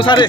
Musari.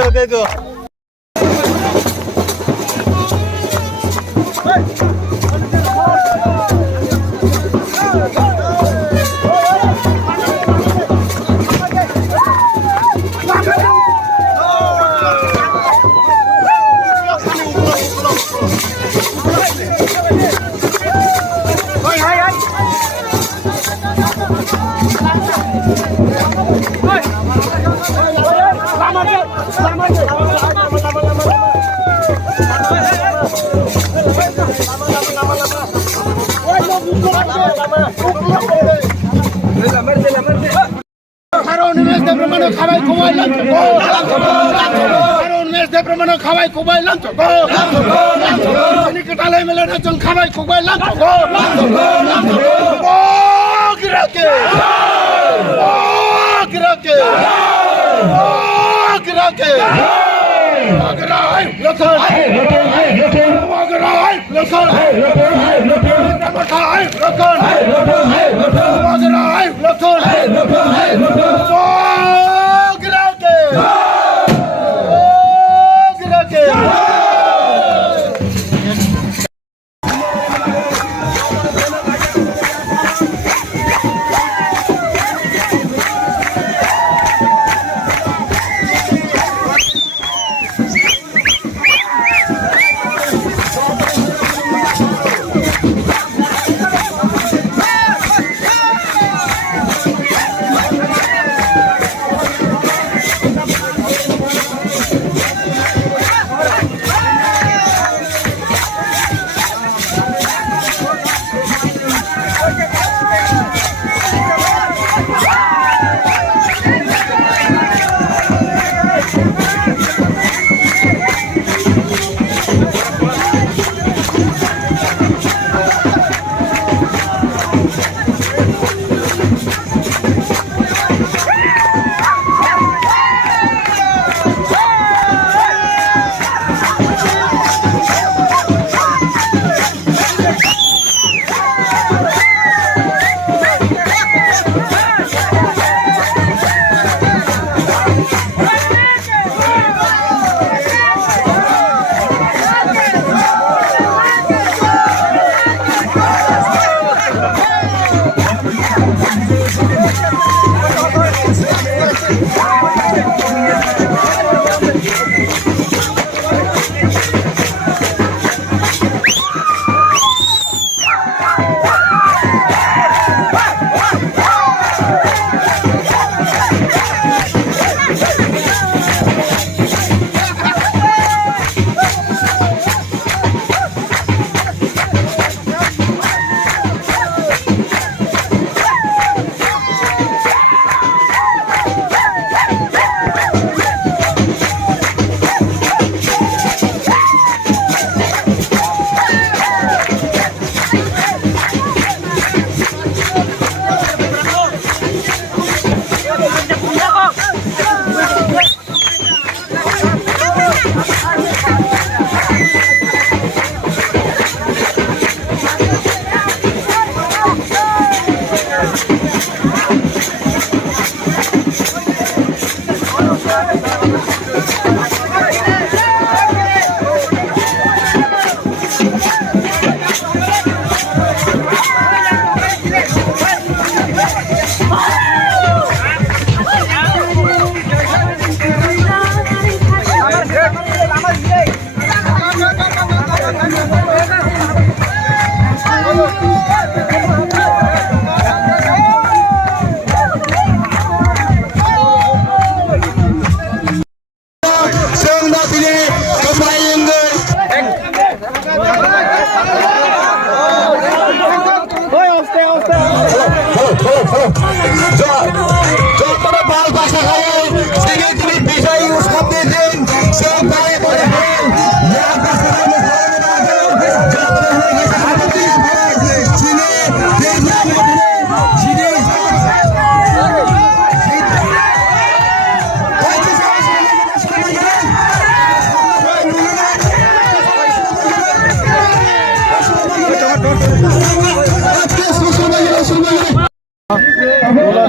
তো খাবাই খুবাই lunch কাটালে মেলে রেচন খাবাই খুবাই লাঞ্চ গিরাকে গিরাকে গিরাকে মগরাই লথন মগরাই লথন মগরাই লথন মগরাই লথন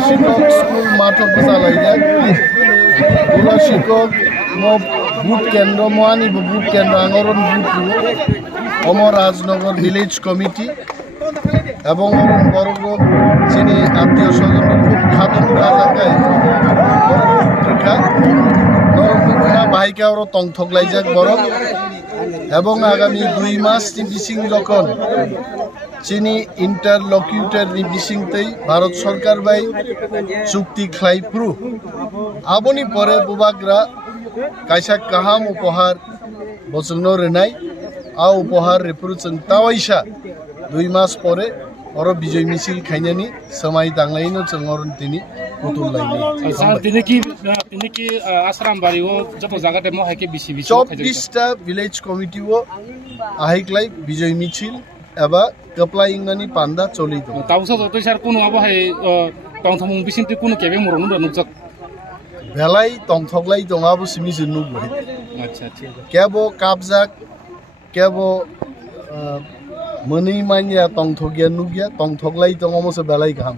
শিক্ষক স্কুল মাঠক বিশাল শিক্ষক mo boot kendro mo ani boot kendro angoron boot omo Rajnagar village committee এবং অরুণ বর্গ যিনি আত্মীয় স্বজন খুব খাদন কাজাকায় নরমুখা বাহিকা ওর তংথকলাইজাক বড় এবং আগামী 2 মাস বিসিং যখন চিনি ইন্টারলকিউটার বিসিংতেই ভারত সরকার বাই চুক্তি খাইপ্রু আবনি পরে বুবাগ্রা কাইসা কাহাম উপহার বচলনো রেনাই আ উপহার রেপুরুচন তাওয়াইসা 2 মাস পরে ওর বিজয় মিছিল খাইনানি সমাই দাংলাইনো চঙ্গরন তিনি পুতুল লাইনি তিনি কি আশ্রম বাড়িও যত জায়গাতে মহাকে বিসি 24টা ভিলেজ কমিটিও আহিকলাই বিজয় মিছিল এবা কপ্লাইংনানি পান্ডা চলি দं তাউসো তো স্যার কোন আবহাই টংথমুং বিসিনতে কোন কেবে মরনো নুকজাক বেলাই তংথকলাই দङाबो सिमिजो नुबाय আচ্ছা আচ্ছা কেবো কাবজাক কেবো মনি মানিয়া তংথগিয়া নুগিয়া তংথকলাই দङमसो বেলাই গাহাম